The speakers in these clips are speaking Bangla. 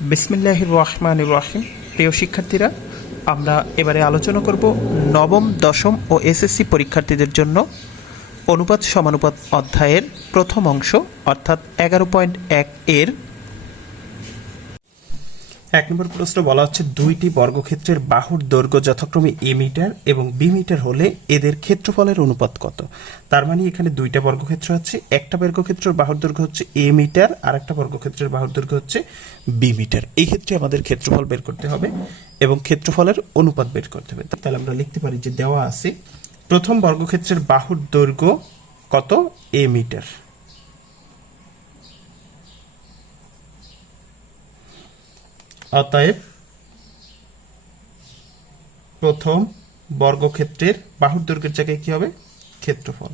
বিসমিল্লাহ রহমান রহিম। প্রিয় শিক্ষার্থীরা, আমরা এবারে আলোচনা করব নবম, দশম ও এসএসসি পরীক্ষার্থীদের জন্য অনুপাত সমানুপাত অধ্যায়ের প্রথম অংশ, অর্থাৎ এগারো পয়েন্ট এক এর এক নম্বর প্রশ্ন, বলা হচ্ছে দুইটি বর্গক্ষেত্রের বাহুর দৈর্ঘ্য যথাক্রমে এ মিটার এবং বি মিটার হলে এদের ক্ষেত্রফলের অনুপাত কত? তার মানে এখানে দুইটা বর্গক্ষেত্র আছে, একটা বর্গক্ষেত্রের বাহুর দৈর্ঘ্য হচ্ছে এ মিটার আর একটা বর্গক্ষেত্রের বাহুর দৈর্ঘ্য হচ্ছে বি মিটার। এই ক্ষেত্রে আমাদের ক্ষেত্রফল বের করতে হবে এবং ক্ষেত্রফলের অনুপাত বের করতে হবে। তাহলে আমরা লিখতে পারি যে দেওয়া আছে, প্রথম বর্গক্ষেত্রের বাহুর দৈর্ঘ্য কত? A metre. অতএব প্রথম বর্গক্ষেত্রের বাহুর দৈর্ঘ্যের জায়গায় কি হবে? ক্ষেত্রফল।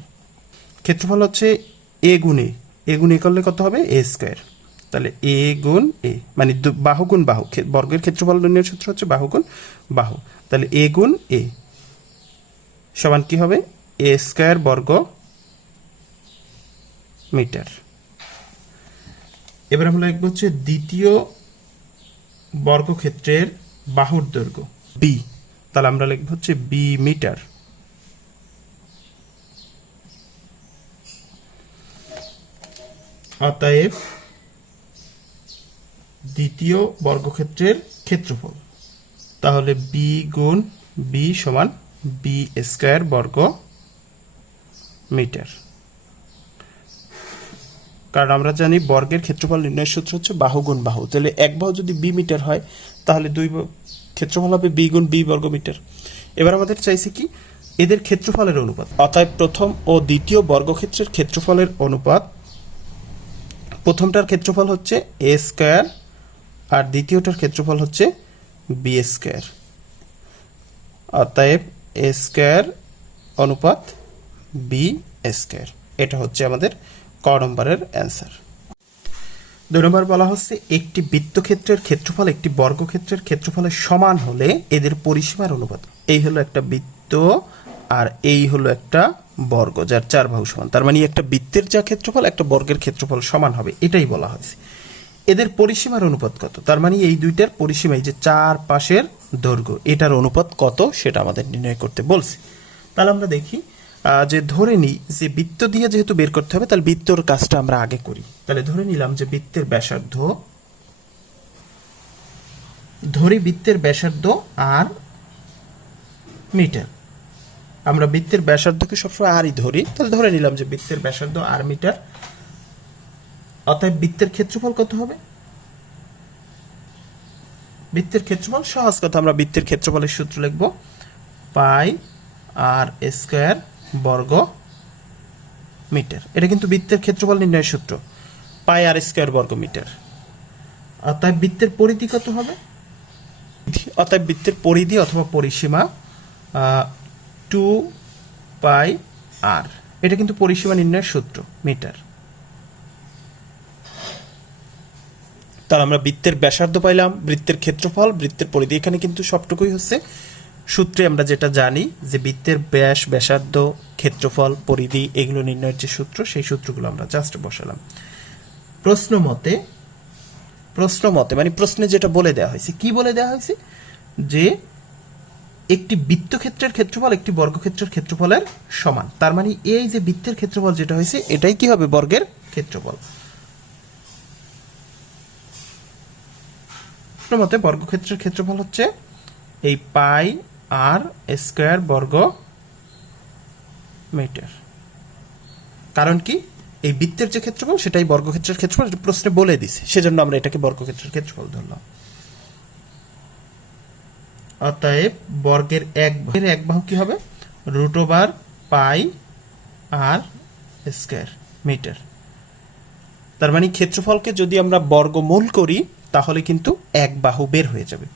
ক্ষেত্রফল হচ্ছে এ গুণ এ গুণ এ করলে কত হবে? A square. তাহলে এ গুণ এ মানে বাহু গুণ বাহু। বর্গের ক্ষেত্রফল নির্ণয়ের সূত্র হচ্ছে বাহু গুণ বাহু। তাহলে এ গুণ এ সমান কি হবে? এ স্কোয়ার বর্গ মিটার। এবার আমরা লিখব হচ্ছে দ্বিতীয় বর্গক্ষেত্রের বাহুর দৈর্ঘ্য বি তাহলে আমরা লিখব হচ্ছে বি মিটার। অতএব দ্বিতীয় বর্গক্ষেত্রের ক্ষেত্রফল। তাহলে বি গুণ বি সমান বি স্কোয়ার বর্গ মিটার। কারণ আমরা জানি বর্গের ক্ষেত্রফল নির্ণয়ের সূত্র হচ্ছে বাহু গুণ বাহু। তাহলে এক বাহু যদি বি মিটার হয়, তাহলে দুই ক্ষেত্রফল হবে বি গুণ বি বর্গ মিটার। এবার আমাদের চাইছে কি, এদের ক্ষেত্রফলের অনুপাত। অতএব প্রথম ও দ্বিতীয় বর্গক্ষেত্রের ক্ষেত্রফলের অনুপাত, প্রথমটার ক্ষেত্রফল হচ্ছে এ স্কোয়ার আর দ্বিতীয়টার ক্ষেত্রফল হচ্ছে বি স্কোয়ার অতএব এ স্কোয়ার অনুপাত বি স্কোয়ার এটা হচ্ছে আমাদের ক নম্বরের অ্যান্সার। দুই নম্বর বলা হচ্ছে, একটি বৃত্তক্ষেত্রের ক্ষেত্রফল একটি বর্গক্ষেত্রের ক্ষেত্রফলের সমান হলে এদের পরিসীমার অনুপাত। এই হলো একটা বৃত্ত আর এই হলো একটা বর্গ, যার চার বাহু সমান। তার মানে একটা বৃত্তের যা ক্ষেত্রফল, একটা বর্গের ক্ষেত্রফল সমান হবে। এটাই বলা হয়েছে। এদের পরিসীমার অনুপাত কত? তার মানে এই দুইটার পরিসীমা এই যে চার পাশের দৈর্ঘ্য, এটার অনুপাত কত সেটা আমাদের নির্ণয় করতে বলছে। তাহলে আমরা দেখি যে ধরে নিই যে বৃত্ত দিয়ে যেহেতু বের করতে হবে, তাহলে বৃত্তর কাজটা আমরা আগে করি। তাহলে ধরে নিলাম যে বৃত্তের ব্যাসার্ধ, ধরি বৃত্তের ব্যাসার্ধ আর মিটার। আমরা বৃত্তের ব্যাসার্ধকে সবসময় আরই ধরি, তাহলে ধরে নিলাম যে বৃত্তের ব্যাসার্ধ আর মিটার, অতএব বৃত্তের ক্ষেত্রফল কত হবে? বৃত্তের ক্ষেত্রফল সহজ কথা, আমরা বৃত্তের ক্ষেত্রফলের সূত্র লিখব, পাই আর স্কোয়ার বর্গ মিটার। এটা কিন্তু বৃত্তের ক্ষেত্রফল নির্ণয়ের সূত্র। পাই আর স্কোয়ার বর্গ মিটার। অতএব বৃত্তের পরিধি কত হবে? অতএব বৃত্তের পরিধি অথবা পরিসীমা টু পাই আর। এটা কিন্তু পরিসীমা নির্ণয়ের সূত্র, মিটার। তাহলে আমরা বৃত্তের ব্যাসার্ধ পাইলাম, বৃত্তের ক্ষেত্রফল, বৃত্তের পরিধি, এখানে কিন্তু সবটুকুই হচ্ছে। সূত্রে আমরা যেটা জানি যে বৃত্তের ব্যাস, ব্যাসার্ধ, ক্ষেত্রফল, পরিধি এগুলো নির্ণয়ের যে সূত্র, সেই সূত্রগুলো আমরা জাস্ট বসালাম। প্রশ্ন মতে প্রশ্ন মতে মানে প্রশ্নে যেটা বলে দেওয়া হয়েছে, কি বলে দেওয়া হয়েছে? যে একটি বৃত্তক্ষেত্রের ক্ষেত্রফল একটি বর্গক্ষেত্রের ক্ষেত্রফলের সমান। তার মানে এই যে বৃত্তের ক্ষেত্রফল যেটা হয়েছে, এটাই কি হবে বর্গের ক্ষেত্রফল? মতে বর্গক্ষেত্রের ক্ষেত্রফল হচ্ছে এই পাই আর স্কোয়ার বর্গ মিটার। কারণ কি? এই বৃত্তের যে ক্ষেত্রফল, সেটাই বর্গক্ষেত্রের ক্ষেত্রফল প্রশ্নে বলে দিছে। সেজন্য আমরা এটাকে বর্গক্ষেত্রের ক্ষেত্রফল ধরলাম। অতএব বর্গের এক বাহুর এক বাহু কি হবে? Root over pi r square metre. তার মানে ক্ষেত্রফলকে যদি আমরা বর্গমূল করি, তাহলে কিন্তু এক বাহু বের হয়ে যাবে।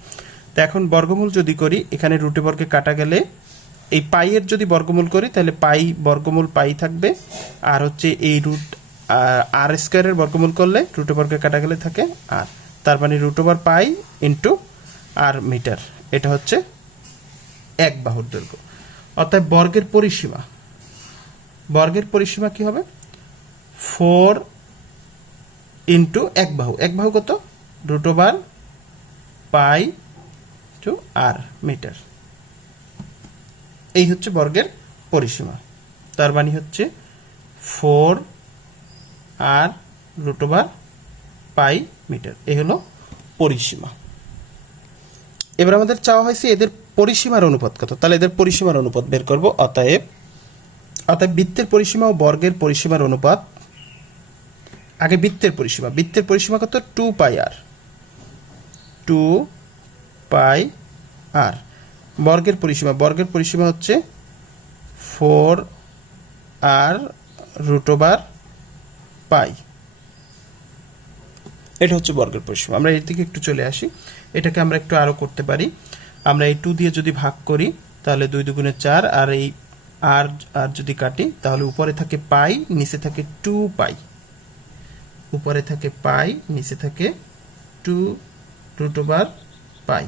তো এখন বর্গমূল যদি করি, এখানে রুটে বর্গে কাটা গেলে এই পাইয়ের যদি বর্গমূল করি, তাহলে পাই বর্গমূল পাই থাকবে। আর হচ্ছে এই রুট আর স্কোয়ারের বর্গমূল করলে রুটে বর্গে কাটা গেলে থাকে আর তার মানে root over pi into r metre এটা হচ্ছে এক বাহুর দৈর্ঘ্য। অর্থাৎ বর্গের পরিসীমা। বর্গের পরিসীমা কি হবে? ফোর ইন্টু এক বাহু। এক বাহু কত? Root over pi two r metre. এই হচ্ছে বর্গের পরিসীমা। তার মানে হচ্ছে four r root pi metre. এই হলো পরিসীমা। এবার আমাদের চাওয়া হয়েছে এদের পরিসীমার অনুপাত কত? তাহলে এদের পরিসীমার অনুপাত বের করব অতএব অতএব বৃত্তের পরিসীমা ও বর্গের পরিসীমার অনুপাত, আগে বৃত্তের পরিসীমা। বৃত্তের পরিসীমা কত? Two pi r. Two pi r. বর্গের পরিসীমা বর্গের পরিসীমা হচ্ছে four r root over pi. এটা হচ্ছে বর্গের পরিসীমা। আমরা এর দিকে একটু চলে আসি। এটাকে আমরা একটু আরও করতে পারি। আমরা এই টু দিয়ে যদি ভাগ করি, তাহলে দুই দুগুণে চার আর এই আর আর যদি কাটি, তাহলে উপরে থাকে পাই, নিচে থাকে টু পাই। উপরে থাকে পাই, নিচে থাকে টু রুট ওভার পাই।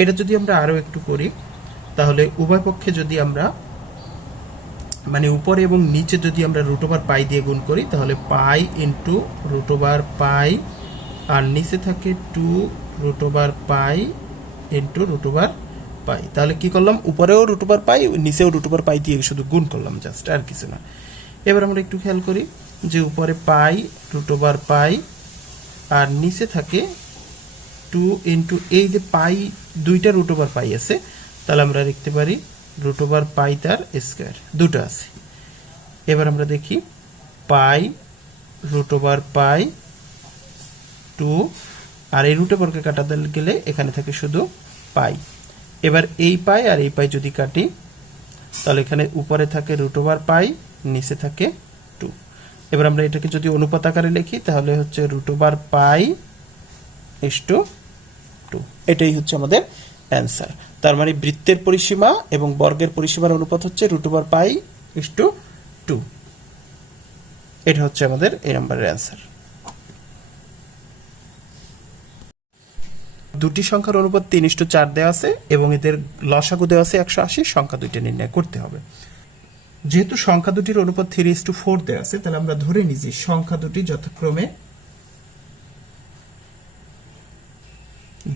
এটা যদি আমরা আরও একটু করি, তাহলে উভয় পক্ষে যদি আমরা মানে উপরে এবং নিচে যদি আমরা রুট ওভার পাই দিয়ে গুণ করি, তাহলে pi into root over pi r নিচে থাকে two root pi into root over pi তাহলে কি করলাম? উপরেও রুট ওভার পাই নিচেও রুট পাই দিয়ে শুধু গুণ করলাম জাস্ট আর কিছু না। এবার আমরা একটু খেয়াল করি যে উপরে পাই রুট ওভার পাই আর নিচে থাকে টু ইন্টু এই যে পাই দুইটা রুট ওভার পাই আছে, তাহলে আমরা লিখতে পারি রুট ওভার পাই তার স্কোয়ার দুটো আছে। এবার আমরা দেখি pi root over pi two, আর এই রুটে বর্গে কাটাতে গেলে এখানে থাকে শুধু পাই। এবার এই পাই আর এই পাই যদি কাটি, তাহলে এখানে উপরে থাকে রুট ওভার পাই, নিচে থাকে এবার আমরা এটাকে যদি অনুপাত আকারে লিখি, তাহলে হচ্ছে root over pi is to two এটাই হচ্ছে আমাদের অ্যান্সার তার মানে বৃত্তের পরিসীমা এবং বর্গের পরিসীমার অনুপাত হচ্ছে root over pi is to two এটা হচ্ছে আমাদের এই নম্বরের অ্যান্সার দুটি সংখ্যার অনুপাত তিন ইস্টু চার দেওয়া আছে এবং এদের লসাগু দেওয়া আছে একশো আশি, সংখ্যা দুইটা নির্ণয় করতে হবে। যেহেতু সংখ্যা দুটির অনুপাত থ্রি ইস টু ফোর দেওয়া আছে, তাহলে আমরা ধরে যে সংখ্যা দুটি যথাক্রমে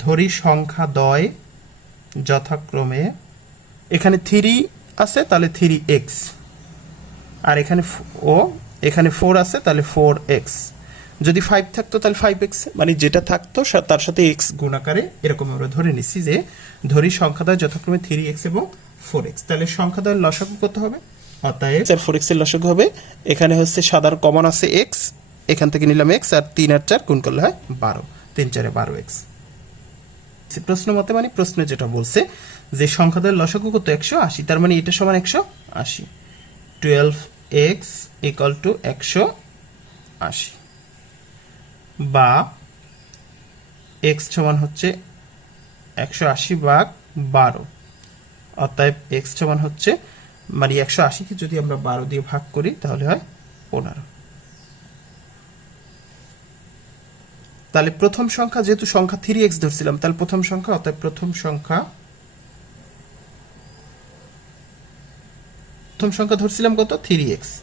ধরি সংখ্যা দয় যথাক্রমে, এখানে থ্রি আছে, তাহলে থ্রি এক্স আর এখানে ও, এখানে ফোর আছে, তাহলে ফোর এক্স যদি ফাইভ থাকতো, তাহলে ফাইভ এক্স মানে যেটা থাকতো তার সাথে এক্স গুণ আকারে এরকম আমরা ধরে নিচ্ছি যে ধরি সংখ্যাদয় যথাক্রমে থ্রি এক্স এবং ফোর এক্স তাহলে সংখ্যাদয়ের লসাগু কত হবে? অতএব চার ফোর এক্সের লসাগু হবে। এখানে হচ্ছে সাদার কমন আছে এক্স এখান থেকে নিলাম এক্স আর তিন আর চার গুণ করলে হয় বারো। তিন চারে বারো এক্স প্রশ্ন মতে মানে প্রশ্নে যেটা বলছে যে সংখ্যাদের লসাগু কত? একশো আশি। তার মানে এটা সমান একশো আশি। টুয়েলভ এক্স ইকাল টু একশো আশি। বা এক্স সমান হচ্ছে একশো আশি ভাগ বারো। অতএব এক্স সমান হচ্ছে মানে একশো আশিকে যদি আমরা বারো দিয়ে ভাগ করি, তাহলে হয় পনেরো। তাহলে প্রথম সংখ্যা যেহেতু সংখ্যা থ্রি এক্স ধরছিলাম, তাহলে প্রথম সংখ্যা অর্থাৎ প্রথম সংখ্যা প্রথম সংখ্যা ধরছিলাম কত? Three x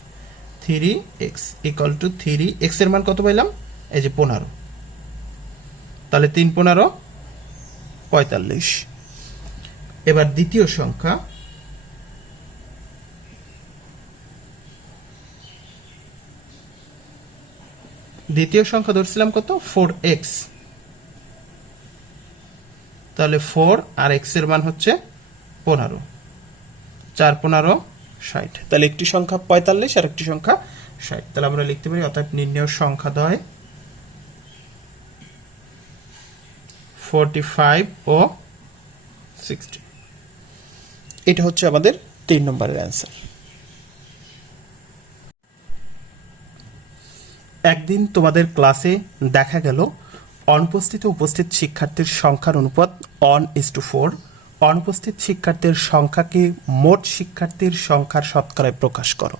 three x equal to three এক্সের মান কত পাইলাম? এই যে পনেরো। তাহলে তিন পনেরো, পঁয়তাল্লিশ। এবার দ্বিতীয় সংখ্যা দ্বিতীয় সংখ্যা ধরছিলাম কত? ফোর এক্স তাহলে ফোর আর এক্সের মান হচ্ছে পনেরো। চার, পনেরো, ষাট। তাহলে একটি সংখ্যা পঁয়তাল্লিশ আর একটি সংখ্যা ষাট। তাহলে আমরা লিখতে পারি অর্থাৎ নির্ণয় সংখ্যা দয় ফোরটি ফাইভ ও সিক্সটি এটা হচ্ছে আমাদের তিন নম্বরের অ্যান্সার একদিন তোমাদের ক্লাসে দেখা গেল অনুপস্থিত উপস্থিত শিক্ষার্থীর সংখ্যার অনুপাত অন ইস টু ফোর অনুপস্থিত শিক্ষার্থীর সংখ্যাকে মোট শিক্ষার্থীর সংখ্যার শতকরায় প্রকাশ করো।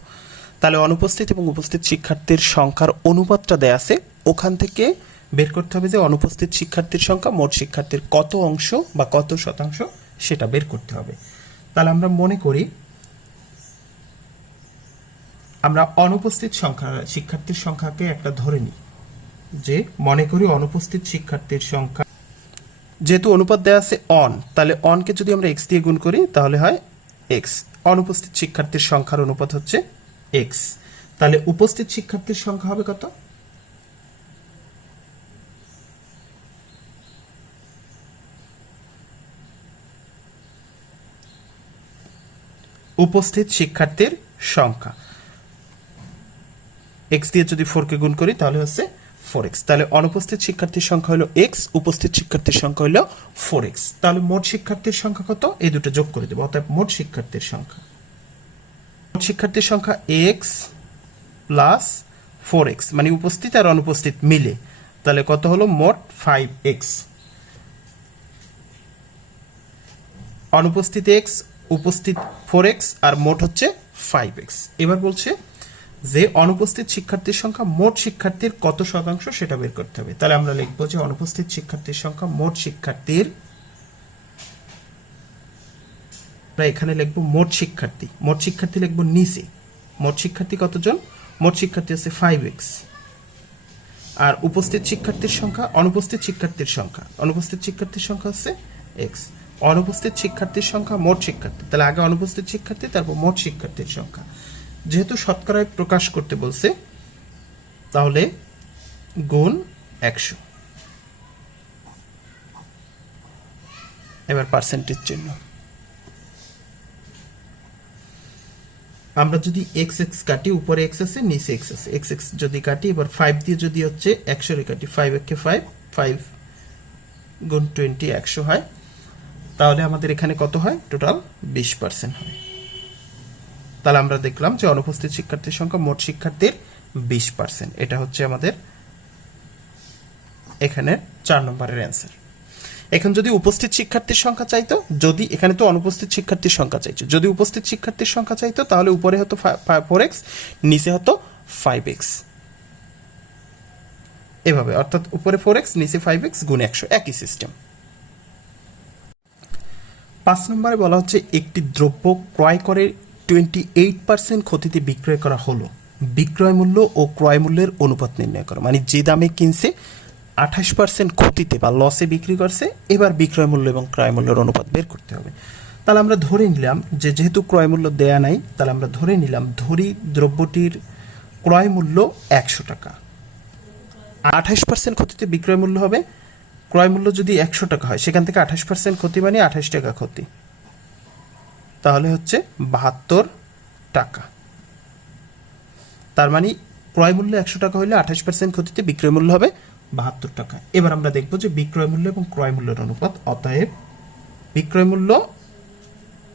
তাহলে অনুপস্থিত এবং উপস্থিত শিক্ষার্থীর সংখ্যার অনুপাতটা দেয়া আছে। ওখান থেকে বের করতে হবে যে অনুপস্থিত শিক্ষার্থীর সংখ্যা, মোট শিক্ষার্থীর কত অংশ বা কত শতাংশ সেটা বের করতে হবে। তাহলে আমরা মনে করি আমরা অনুপস্থিত সংখ্যা, শিক্ষার্থীর সংখ্যাকে একটা ধরে নিই। যে মনে করি অনুপস্থিত শিক্ষার্থীর সংখ্যা, যেহেতু অনুপাত দেওয়া আছে অন তাহলে অনকে যদি আমরা এক্স দিয়ে গুণ করি, তাহলে হয় এক্স অনুপস্থিত শিক্ষার্থীর সংখ্যার অনুপাত হচ্ছে এক্স তাহলে উপস্থিত শিক্ষার্থীর সংখ্যা হবে কত? উপস্থিত শিক্ষার্থীর সংখ্যা। এক্স দিয়ে যদি ফোরকে গুণ করি, তাহলে হচ্ছে ফোর এক্স তাহলে অনুপস্থিত শিক্ষার্থীর সংখ্যা হলো এক্স উপস্থিত শিক্ষার্থীর সংখ্যা হলো ফোর এক্স তাহলে মোট শিক্ষার্থীর সংখ্যা কত? এই দুটো যোগ করে দেবো অর্থাৎ মোট শিক্ষার্থীর সংখ্যা। মোট শিক্ষার্থীর সংখ্যা এক্স প্লাস ফোর এক্স মানে উপস্থিত আর অনুপস্থিত মিলে। তাহলে কত হলো? মোট ফাইভ এক্স অনুপস্থিত এক্স উপস্থিত ফোর এক্স আর মোট হচ্ছে ফাইভ এক্স এবার বলছে যে অনুপস্থিত শিক্ষার্থীর সংখ্যা মোট শিক্ষার্থীর কত শতাংশ সেটা বের করতে হবে। তাহলে আমরা লিখব যে অনুপস্থিত শিক্ষার্থীর সংখ্যা মোট শিক্ষার্থীর, আমরা এখানে লিখব মোট শিক্ষার্থী। মোট শিক্ষার্থী লিখব নিচে। মোট শিক্ষার্থী কতজন? মোট শিক্ষার্থী আছে ফাইভ এক্স আর উপস্থিত শিক্ষার্থীর সংখ্যা, অনুপস্থিত শিক্ষার্থীর সংখ্যা। অনুপস্থিত শিক্ষার্থীর সংখ্যা হচ্ছে এক্স অনুপস্থিত শিক্ষার্থীর সংখ্যা মোট শিক্ষার্থী। তাহলে আগে অনুপস্থিত শিক্ষার্থী, তারপর মোট শিক্ষার্থীর সংখ্যা। যেহেতু শতকরায় প্রকাশ করতে বলছে, তাহলে গুণ একশো। এবার পার্সেন্টেজ চিহ্ন। আমরা যদি এক্স এক্স কাটি, উপরে এক্স আছে, নিচে এক্স আছে। এক্স এক্স যদি কাটি, এবার ফাইভ দিয়ে যদি হচ্ছে একশো রে কাটি ফাইভ একে ফাইভ ফাইভ গুণ টোয়েন্টি একশো হয়। তাহলে আমাদের এখানে কত হয়? টোটাল বিশ পার্সেন্ট হয়। তাহলে আমরা দেখলাম যে অনুপস্থিত শিক্ষার্থীর সংখ্যা মোট শিক্ষার্থীর বিশ পার্সেন্ট এটা হচ্ছে আমাদের এখানে চার নম্বরের অ্যান্সার এখন যদি উপস্থিত শিক্ষার্থীর সংখ্যা চাইতো, যদি এখানে তো অনুপস্থিত শিক্ষার্থীর সংখ্যা চাইছো, যদি উপস্থিত শিক্ষার্থীর সংখ্যা চাইতো, তাহলে উপরে হতো ফোর এক্স নিচে হতো ফাইভ এক্স এভাবে, অর্থাৎ উপরে ফোর এক্স নিচে ফাইভ এক্স গুণ একশো, একই সিস্টেম পাঁচ নম্বরে বলা হচ্ছে, একটি দ্রব্য ক্রয় করে টোয়েন্টি এইট পার্সেন্ট ক্ষতিতে বিক্রয় করা হলো। বিক্রয় মূল্য ও ক্রয় মূল্যের অনুপাত নির্ণয় করা। মানে যে দামে কিনছে, আঠাশ পার্সেন্ট ক্ষতিতে বা লসে বিক্রি করছে, এবার বিক্রয় মূল্য এবং ক্রয় মূল্যের অনুপাত বের করতে হবে। তাহলে আমরা ধরে নিলাম যে যেহেতু ক্রয় মূল্য দেয়া নাই, তাহলে আমরা ধরে নিলাম ধরি দ্রব্যটির ক্রয় মূল্য একশো টাকা। আঠাশ পার্সেন্ট ক্ষতিতে বিক্রয় মূল্য হবে, ক্রয় মূল্য যদি একশো টাকা হয়, সেখান থেকে আঠাশ পার্সেন্ট ক্ষতি মানে আঠাশ টাকা ক্ষতি। তাহলে হচ্ছে বাহাত্তর টাকা। তার মানে ক্রয় মূল্য একশো টাকা হলে আঠাশ পার্সেন্ট ক্ষতিতে বিক্রয় মূল্য হবে বাহাত্তর টাকা। এবার আমরা দেখব যে বিক্রয় মূল্য এবং ক্রয় মূল্যের অনুপাত, অতএব বিক্রয় মূল্য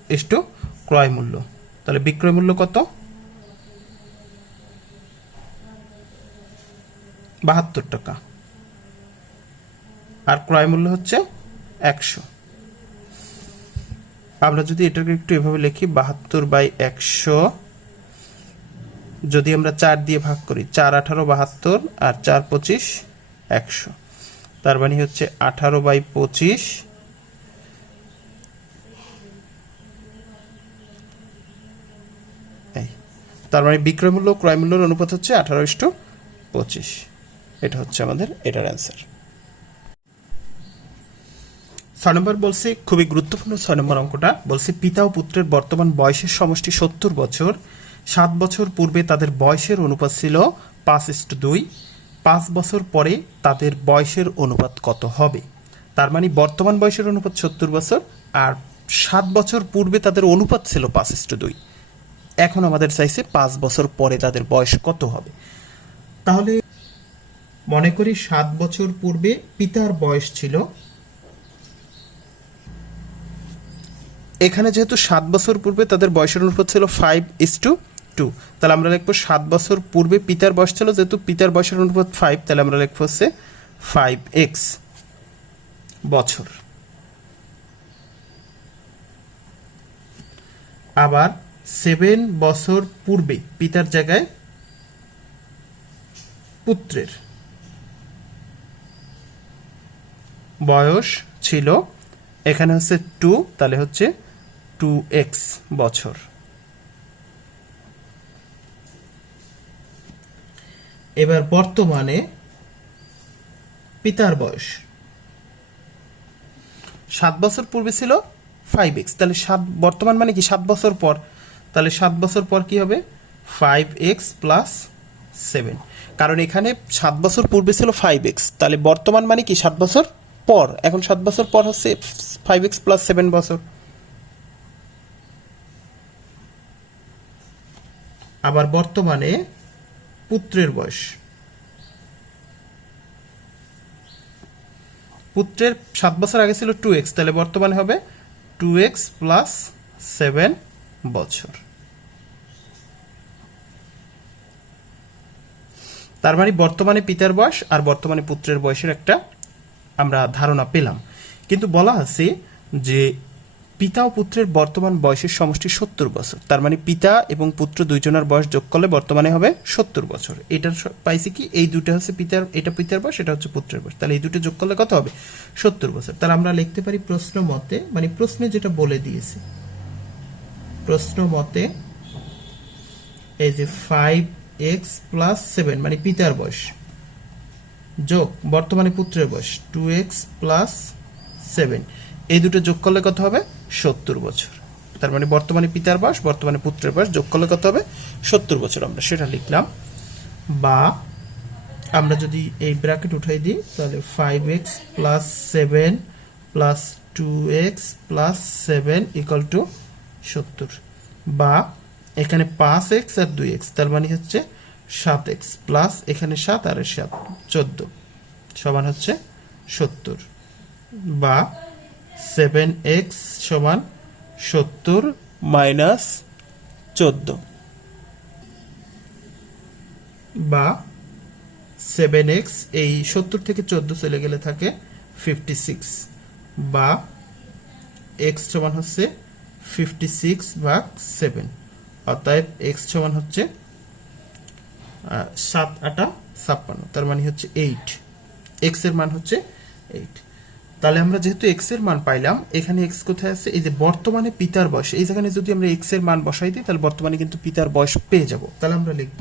ইস্টু ক্রয় মূল্য। তাহলে বিক্রয় মূল্য কত? বাহাত্তর টাকা। আর ক্রয় মূল্য হচ্ছে একশো। আমরা যদি এটাকে একটু এভাবে লিখি, বাহাত্তর বাই একশো, যদি আমরা চার দিয়ে ভাগ করি, চার আঠারো বাহাত্তর আর চার পঁচিশ একশো। তার মানে হচ্ছে আঠারো বাই পঁচিশ তার মানে বিক্রয় মূল্য ক্রয় মূল্যের অনুপাত হচ্ছে আঠারো ইস্টু পঁচিশ। এটা হচ্ছে আমাদের এটার অ্যান্সার। ছয় নম্বর বলছে, খুবই গুরুত্বপূর্ণ ছয় নম্বর অঙ্কটা, বলছে, পিতা ও পুত্রের বর্তমান বয়সের সমষ্টি সত্তর বছর। সাত বছর পূর্বে তাদের বয়সের অনুপাত ছিল পাঁচ ইস্ট দুই। পাঁচ বছর পরে তাদের বয়সের অনুপাত কত হবে? তার মানে বর্তমান বয়সের অনুপাত সত্তর বছর, আর সাত বছর পূর্বে তাদের অনুপাত ছিল পাঁচ ইস্ট দুই। এখন আমাদের চাইছে পাঁচ বছর পরে তাদের বয়স কত হবে? তাহলে মনে করি সাত বছর পূর্বে পিতার বয়স ছিল এখানে যেহেতু সাত বছর পূর্বে তাদের বয়সের অনুপাত ছিল ফাইভ ইস টু টু তাহলে আমরা লিখব সাত বছর পূর্বে পিতার বয়স ছিল, যেহেতু পিতার বয়সের অনুপাত ফাইভ তাহলে আমরা লিখব হচ্ছে ফাইভ এক্স বছর। আবার সেভেন বছর পূর্বে পিতার জায়গায় পুত্রের বয়স ছিল, এখানে হচ্ছে টু তাহলে হচ্ছে টু এক্স বছর। এবার বর্তমানে পিতার বয়স। সাত বছর পূর্বে ছিল ফাইভ এক্স। তাহলে সাত, বর্তমান মানে কি? সাত বছর পর। তাহলে সাত বছর পর কি হবে? ফাইভ এক্স প্লাস সেভেন কারণ এখানে সাত বছর পূর্বে ছিল ফাইভ এক্স। তাহলে বর্তমান মানে কি? সাত বছর পর। এখন সাত বছর পর হচ্ছে ফাইভ এক্স প্লাস সেভেন বছর। আবার বর্তমানে পুত্রের বয়স। পুত্রের সাত বছর আগে ছিল টু এক্স তাহলে বর্তমানে হবে টু এক্স প্লাস সেভেন বছর। তার মানে বর্তমানে পিতার বয়স আর বর্তমানে পুত্রের বয়সের একটা আমরা ধারণা পেলাম। কিন্তু বলা আছে যে পিতা ও পুত্রের বর্তমান বয়সের সমষ্টি সত্তর বছর। তার মানে পিতা এবং পুত্র দুইজনের বয়স যোগ করলে বর্তমানে হবে সত্তর বছর। এটার স- পাইছি কি? এই দুটো হচ্ছে পিতার, এটা পিতার বয়স, এটা হচ্ছে পুত্রের বয়স। তাহলে এই দুটো যোগ করলে কত হবে? সত্তর বছর। তাহলে আমরা লিখতে পারি প্রশ্ন মতে মানে প্রশ্নে যেটা বলে দিয়েছে, প্রশ্ন মতে এই যে ফাইভ এক্স প্লাস সেভেন মানে পিতার বয়স, যোগ বর্তমানে পুত্রের বয়স টু এক্স প্লাস সেভেন এই দুটো যোগ করলে কত হবে? সত্তর বছর। তার মানে বর্তমানে পিতার বয়স, বর্তমানে পুত্রের বয়স, যোগ করলে কত হবে? সত্তর বছর আমরা সেটা লিখলাম। বা আমরা যদি এই ব্র্যাকেট উঠাই দিই, তাহলে five x plus seven plus two x plus seven equal to সত্তর। বা এখানে পাঁচ এক্স আর দুই এক্স তার মানে হচ্ছে সাত এক্স প্লাস এখানে সাত আর সাত, চোদ্দ। সমান হচ্ছে সত্তর। বা সেভেন এক্স সমান সত্তর মাইনাস চোদ্দ। বা সেভেন এক্স এই সত্তর থেকে চোদ্দ চলে গেলে থাকে ফিফটি সিক্স বা এক্স সমান হচ্ছে ফিফটি সিক্স ভাগ সেভেন অতএব এক্স সমান হচ্ছে সাত আটা ছাপ্পান্ন। তার মানে হচ্ছে এইট এক্সের মান হচ্ছে এইট তাহলে আমরা যেহেতু এক্সের মান পাইলাম, এখানে এক্স কোথায় আছে? এই যে বর্তমানে পিতার বয়স, এই জায়গায় যদি আমরা এক্সের মান বসাই দিই, তাহলে বর্তমানে কিন্তু পিতার বয়স পেয়ে যাব। তাহলে আমরা লিখব,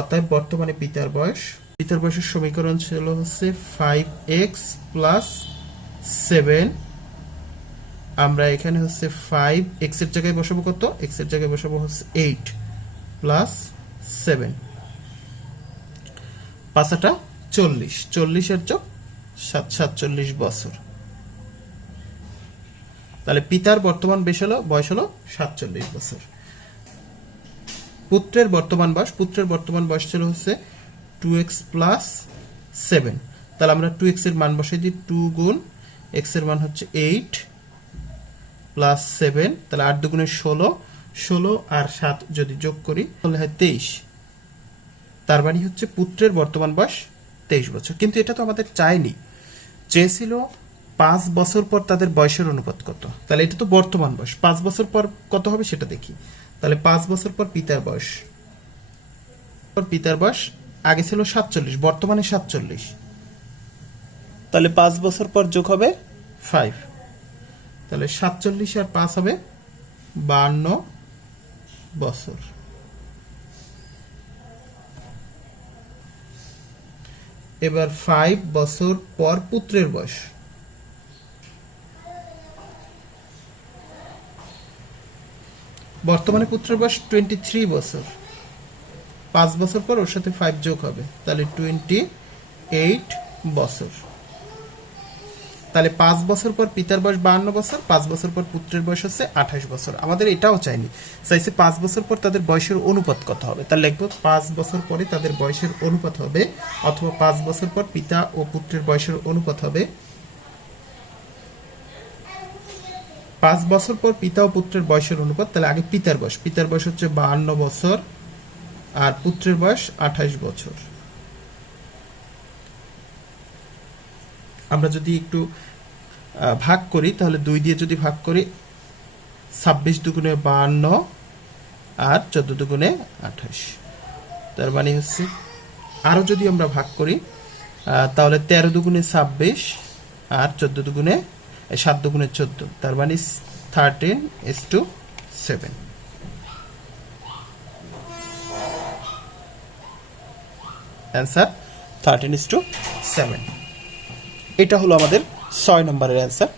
অতএব বর্তমানে পিতার বয়স, পিতার বয়সের সমীকরণ ছিল হচ্ছে ফাইভ এক্স প্লাস সেভেন আমরা এখানে হচ্ছে ফাইভ এক্সের জায়গায় বসাবো কত? এক্সের জায়গায় বসাবো হচ্ছে এইট প্লাস সেভেন পাঁচাটা চল্লিশ। চল্লিশের চোখ সাত, সাতচল্লিশ বছর। তাহলে পিতার বর্তমান বেশ হলো, বয়স হলো সাতচল্লিশ বছর। পুত্রের বর্তমান বয়স, পুত্রের বর্তমান বয়স ছিল হচ্ছে টু এক্স প্লাস সেভেন তাহলে আমরা টু এক্সের মান বসাই দিই টু গুণ এক্সের মান হচ্ছে এইট প্লাস সেভেন তাহলে আট দুগুণে ষোলো ষোলো আর সাত যদি যোগ করি, তাহলে হয় তেইশ। তার মানে হচ্ছে পুত্রের বর্তমান বয়স তেইশ বছর। কিন্তু এটা তো আমাদের চাইনি চেয়েছিল পাঁচ বছর পর তাদের বয়সের অনুপাত কত? তাহলে এটা তো বর্তমান বয়স। পাঁচ বছর পর কত হবে সেটা দেখি। তাহলে পাঁচ বছর পর পিতার বয়স। পর পিতার বয়স আগে ছিল সাতচল্লিশ, বর্তমানে সাতচল্লিশ। তাহলে পাঁচ বছর পর যোগ হবে ফাইভ। তাহলে সাতচল্লিশ আর পাঁচ হবে বান্ন বছর। এবার ফাইভ বছর পর পুত্রের বয়স। বর্তমানে পুত্রের বয়স টোয়েন্টি থ্রি বছর। পাঁচ বছর পর ওর সাথে ফাইভ যোগ হবে। তাহলে টোয়েন্টি এইট বছর। তাহলে পাঁচ বছর পর পিতার বয়স বাহান্ন বছর, পাঁচ বছর পর পুত্রের বয়স হচ্ছে আঠাশ বছর। আমাদের এটাও চাইনি। চাইছে পাঁচ বছর পর তাদের বয়সের অনুপাত কত হবে? তাহলে লিখব, পাঁচ বছর পরে তাদের বয়সের অনুপাত হবে, অথবা পাঁচ বছর পর পিতা ও পুত্রের বয়সের অনুপাত হবে, পাঁচ বছর পর পিতা ও পুত্রের বয়সের অনুপাত, তাহলে আগে পিতার বয়স। পিতার বয়স হচ্ছে বাহান্ন বছর, আর পুত্রের বয়স আঠাশ বছর। আমরা যদি একটু ভাগ করি, তাহলে দুই দিয়ে যদি ভাগ করি, ছাব্বিশ দুগুণে বাহান্ন আর চোদ্দ দুগুণে আঠাশ। তার মানে হচ্ছে আরও যদি আমরা ভাগ করি তাহলে তেরো দুগুণে ছাব্বিশ আর চোদ্দ দুগুণে সাত দুগুণে চোদ্দ। তার মানে thirteen is to seven answer thirteen is to seven এটা হলো আমাদের ছয় নম্বরের অ্যান্সার